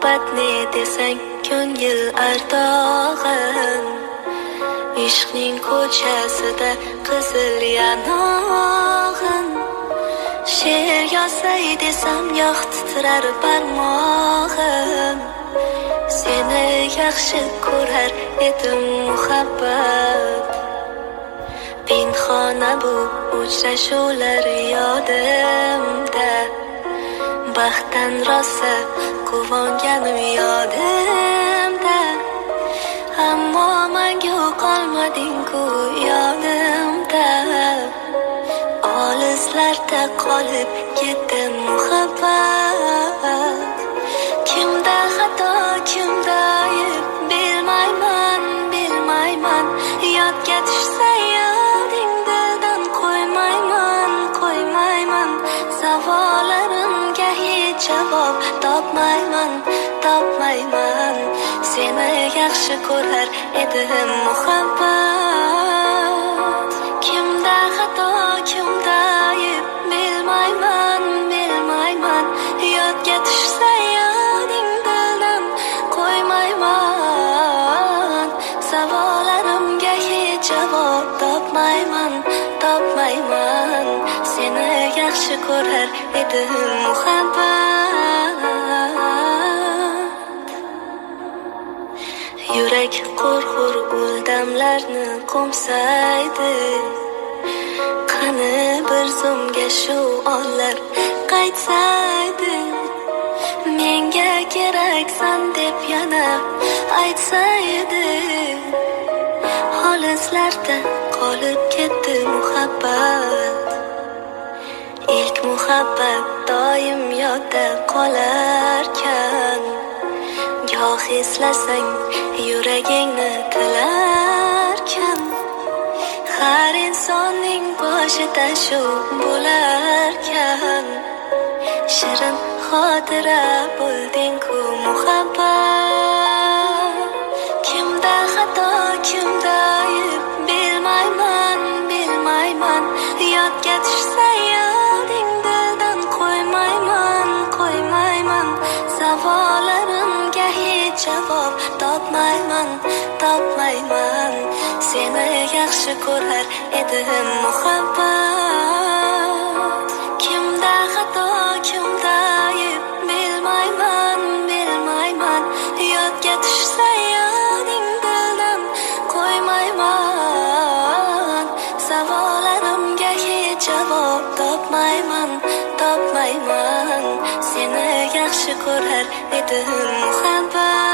muhabbat ne desang ko'ngil ardog'in, ishqning ko'chasida qizil yanog'in. She'r yozsay desam yog' titrar barmog'im, seni yaxshi ko'rar edim muhabbat. Pinhona bu uchrashuvlar yodimda, baxtdan rosa quvonganim yodimda. Ammo mangu qolmading-ku yonimda, olislarda qolib ketdi muhabbat. Kimda xato, kimda ayb, bilmayman, bilmayman. Yodga tushsa yoding dildan qo'ymayman, qo'ymayman. Savollarimga hech javob topmayman, topmayman. Seni yaxshi ko'rar edim muhabbat. Kimda xato, kimda ayb, bilmayman, bilmayman. Yodga tushsa yoding dildan qo'ymayman. Savollarimga hech javob topmayman, topmayman. Seni yaxshi ko'rar edim muhabbat. Yurak qo'rqur uldamlarni qo'msaydi, qani bir zumga shu onlar qaytsaydi. Menga keraksan deb yana aytsaydi, olislarda qolib ketdi muhabbat. İlk muhabbat doim yodda qolarkan, goh eslasang yuragingni tilarkan. Har insonning boshida shu bo'larkan, shirin xotira bo'lding-ku muhabbat. Kimda xato, kimda ayb, bilmayman, bilmayman. Yodga tushsa yoding dildan qo'ymayman, qo'ymayman. Savollarimga hech javob topmayman, topmayman. Seni yaxshi ko'rar edim muhabbat. Kimda xato, kimda ayb, bilmayman, bilmayman. Yodga tushsa yoding dildan qo'ymayman. Savollarimga hech javob topmayman, topmayman. Seni yaxshi ko'rar edim muhabbat.